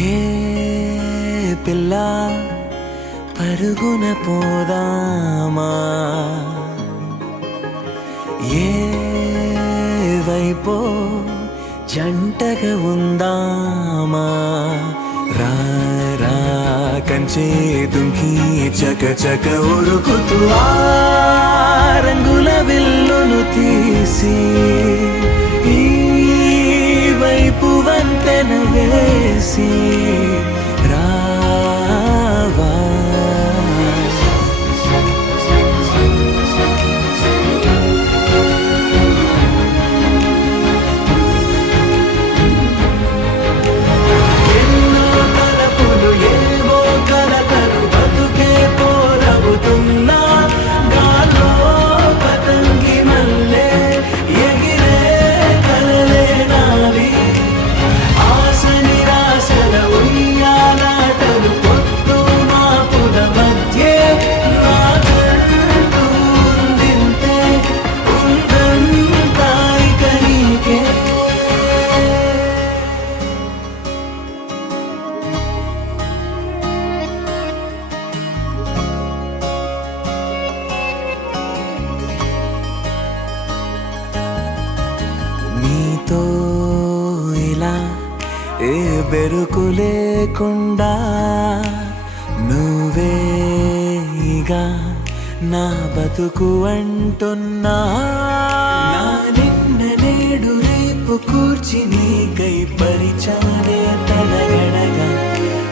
ఏ పిల్ల పరుగున పోదామా, ఏ వైపో జంటగా ఉందామా, రా రా కంచే దుంకి చక చక ఉరుకుతూ ఆ రంగుల విల్లును తీసి ఈ వైపు వంతెన వేసి రావా. ఎన్నో తలపులు ఏవో కలతలు బతుకే పోరవుతున్నా గాలో పతంగి మల్లె ఎగిరే కలలే నావి. ఆశ నిరాశల ఉయ్యాలాటలు పొద్దు మాపుల మధ్యే నాకంటూ ఉందింతే ఉందంతా ఇక నీకే. నీతో ఇలా ఏ బెరుకు లేకుండా నువ్వేగా నా బతుకు అంటున్నా. నా నిన్న నేడు రేపు కూర్చి నీకై పరిచాలే తలగడగా,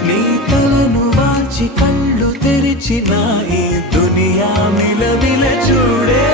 నీ తలను వాచి కళ్ళు తెరిచిన ఈ దునియా మిలవిల చూడే.